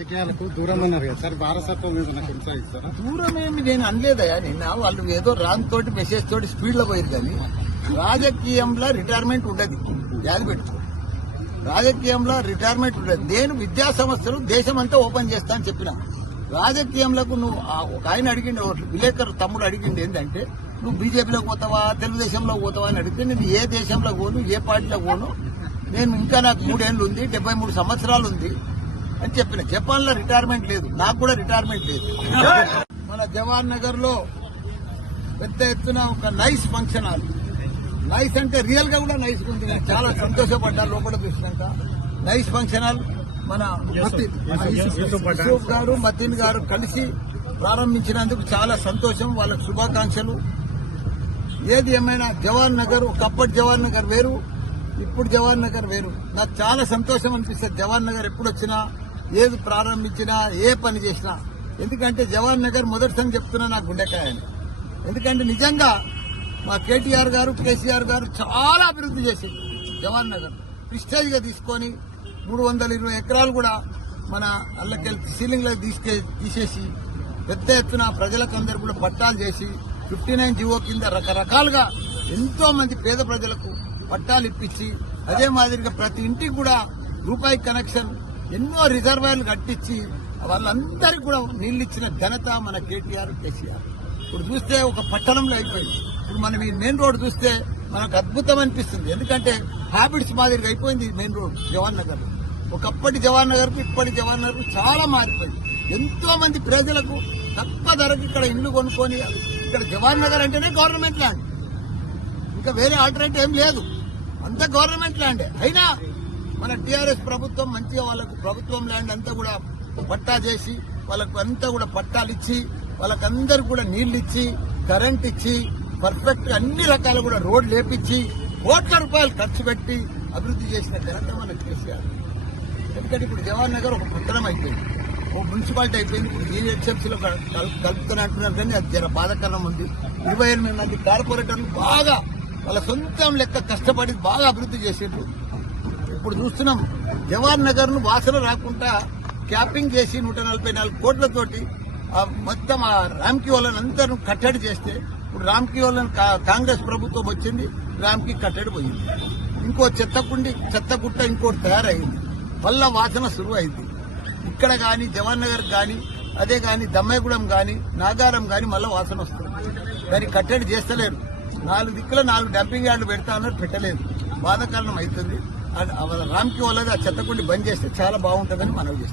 రాజకీయాలకు దూరం అన్నారు కదా సార్? వారసత్వం మీద నాకు కొనసాగిస్తారా దూరం ఏమి నేను అనలేదయా నిన్న వాళ్ళు ఏదో రాంగ్ తోటి మెసేజ్ తోటి స్పీడ్లో పోయింది కానీ రాజకీయంలో రిటైర్మెంట్ ఉండదు. యాది పెట్టు రాజకీయంలో రిటైర్మెంట్ ఉండదు. నేను విద్యా సంస్థలు దేశం అంతా ఓపెన్ చేస్తా అని చెప్పిన. రాజకీయంలోకి నువ్వు ఒక ఆయన అడిగిండు విలేకరు తమ్ముడు అడిగింది ఏంటంటే నువ్వు బీజేపీలోకి పోతావా తెలుగుదేశంలో పోతావా? అని అడిగితే నేను ఏ దేశంలో పోను ఏ పార్టీలో పోను. నేను ఇంకా నాకు మూడేళ్ళు ఉంది డెబ్బై మూడు సంవత్సరాలు ఉంది. అని చెప్పిన. జపాన్లో రిటైర్మెంట్ లేదు. నాకు కూడా రిటైర్మెంట్ లేదు. మన జవహర్ నగర్లో పెద్ద ఎత్తున ఒక నైస్ ఫంక్షన్ హాల్. నైస్ అంటే రియల్గా కూడా నైస్ ఉంది నేను చాలా సంతోషపడ్డా లోపల చూసినాక నైస్ ఫంక్షన్ హాల్. మన యూసుఫ్ గారు మతీన్ గారు కలిసి ప్రారంభించినందుకు చాలా సంతోషం. వాళ్ళకి శుభాకాంక్షలు. ఏది ఏమైనా జవహర్ నగర్ ఒకప్పటి జవహర్ నగర్ వేరు ఇప్పుడు జవహర్ నగర్ వేరు. నాకు చాలా సంతోషం అనిపిస్తుంది. జవహర్ నగర్ ఎప్పుడు వచ్చినా ఏది ప్రారంభించినా ఏ పని చేసినా. ఎందుకంటే జవహర్ నగర్ మొదటిసారి చెప్తున్నా నాకు గుండెకాయని. ఎందుకంటే నిజంగా మా కేటీఆర్ గారు కేసీఆర్ గారు చాలా అభివృద్ధి చేసింది జవహర్ నగర్. ప్రిస్టేజ్గా తీసుకొని మూడు వందల ఇరవై ఎకరాలు కూడా మన అల్లకెళ్ళి సీలింగ్ తీసుకే తీసేసి పెద్ద ఎత్తున ప్రజలకు అందరూ కూడా పట్టాలు చేసి ఫిఫ్టీ నైన్ జీవో కింద రకరకాలుగా ఎంతో మంది పేద ప్రజలకు పట్టాలు ఇప్పించి అదే మాదిరిగా ప్రతి ఇంటికి కూడా రూపాయి కనెక్షన్ ఎన్నో రిజర్వాయర్లు కట్టించి వాళ్ళందరికీ కూడా నీళ్ళు ఇచ్చిన ఘనత మన కేటీఆర్ కేసీఆర్. ఇప్పుడు చూస్తే ఒక పట్టణంలో అయిపోయింది. ఇప్పుడు మనం ఈ మెయిన్ రోడ్ చూస్తే మనకు అద్భుతం అనిపిస్తుంది. ఎందుకంటే హ్యాబిట్స్ మాదిరిగా అయిపోయింది ఈ మెయిన్ రోడ్ జవహర్ నగర్. ఒకప్పటి జవహర్ నగర్కు ఇప్పటి జవహర్ నగర్ చాలా మారిపోయింది. ఎంతో మంది ప్రజలకు తక్కువ ధరకు ఇక్కడ ఇల్లు కొనుక్కొని ఇక్కడ జవహర్ నగర్ అంటేనే గవర్నమెంట్ ల్యాండ్. ఇంకా వేరే ఆల్టర్నేటివ్ ఏం లేదు. అంతా గవర్నమెంట్ ల్యాండే. అయినా మన టీఆర్ఎస్ ప్రభుత్వం మంచిగా వాళ్ళకు ప్రభుత్వం ల్యాండ్ అంతా కూడా పట్టా చేసి వాళ్ళకు అంతా కూడా పట్టాలు ఇచ్చి వాళ్ళకందరికి కూడా నీళ్ళు ఇచ్చి కరెంట్ ఇచ్చి పర్ఫెక్ట్ అన్ని రకాల కూడా రోడ్లు లేపించి కోట్ల రూపాయలు ఖర్చు పెట్టి అభివృద్ధి చేసిన ఘనత మన కేసీఆర్. ఎందుకంటే ఇప్పుడు జవహర్ నగర్ ఒక పట్టణం అయిపోయింది. ఓ మున్సిపాలిటీ అయిపోయింది. ఇప్పుడు జీహెచ్ఎంసీలో కలుపుతాను అంటున్నారు కానీ అది జర బాధకరం ఉంది. ఇరవై ఎనిమిది మంది కార్పొరేటర్లు బాగా వాళ్ళ సొంతం లెక్క కష్టపడి బాగా అభివృద్ధి చేసేట్లు ఇప్పుడు చూస్తున్నాం జవహర్ నగర్ను వాసన రాకుండా క్యాపింగ్ చేసి నూట నలభై నాలుగు కోట్లతోటి మొత్తం ఆ రామ్కి వాళ్ళని అందరూ కట్టడి చేస్తే ఇప్పుడు రామ్కి వాళ్ళని కా- కాంగ్రెస్ ప్రభుత్వం వచ్చింది రామ్కి కట్టడి పోయింది. ఇంకో చెత్తకుండి చెత్త గుట్ట ఇంకోటి తయారైంది. వల్ల వాసన సురువు అయింది ఇక్కడ గాని జవహర్ నగర్ గాని అదే గాని దమ్మగూడెం గాని నాగారం గాని మళ్ళీ వాసన వస్తుంది. దాన్ని కట్టడి చేస్తలేరు. నాలుగు దిక్కుల నాలుగు డంపింగ్ యార్డులు పెడతా అన్నారు పెట్టలేదు. బాధాకరణం అవుతుంది. రామ్కి వాళ్ళది ఆ చెత్తకుండి బంద్ చేస్తే చాలా బాగుంటుందని మనవి చేస్తాం.